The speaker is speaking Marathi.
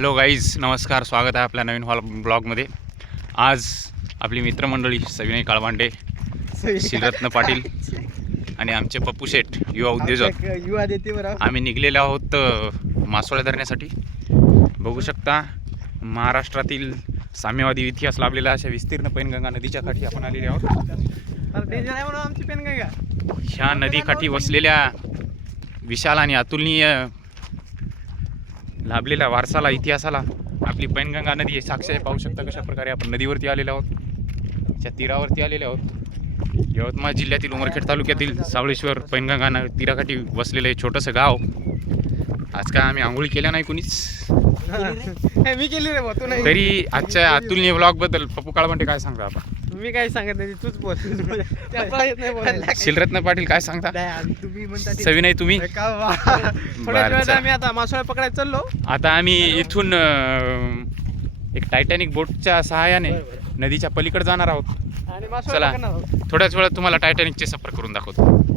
हॅलो गाईज, नमस्कार. स्वागत आहे आपल्या नवीन ब्लॉगमध्ये. आज आपली मित्रमंडळी सविनय काळभांडे, शिलरत्न पाटील आणि आमचे पप्पू शेठ युवा उद्योजक आम्ही निघलेलो आहोत मासोळ्या धरण्यासाठी. बघू शकता महाराष्ट्रातील साम्यवादी इतिहास लाभलेला अशा विस्तीर्ण पैनगंगा नदीच्या काठी आपण आलेले आहोत. ह्या नदीकाठी वसलेल्या विशाल आणि अतुलनीय लाभलेल्या वारसाला, इतिहासाला आपली पैनगंगा नदी साक्ष आहे. पाहू शकता कशा प्रकारे आपण नदीवरती आलेलो आहोत, त्या तीरावरती आलेले आहोत. यवतमाळ जिल्ह्यातील उमरखेड तालुक्यातील सावळेश्वर पैनगंगा तीराकाठी वसलेलं हे छोटंसं गाव. आज काय आम्ही आंघोळी केल्या नाही कुणीच, मी केली रे तू नाही. तरी आजच्या अतुलनीय ब्लॉग बद्दल पप्पू काळभांडे काय सांगता आपण? मी काय सांगत नाही, तूच बोल. शिलरत्न पाटील काय सांगता? तुम्ही म्हणता सविनय तुम्ही? थोड्या वेळात आम्ही आता मासोळ्या पकडायला चाललो. आता आम्ही इथून एक टायटॅनिक बोटच्या सहाय्याने नदीच्या पलीकडे जाणार आहोत. आणि चला, थोड्याच वेळात तुम्हाला टायटॅनिकचे सफर करून दाखवतो.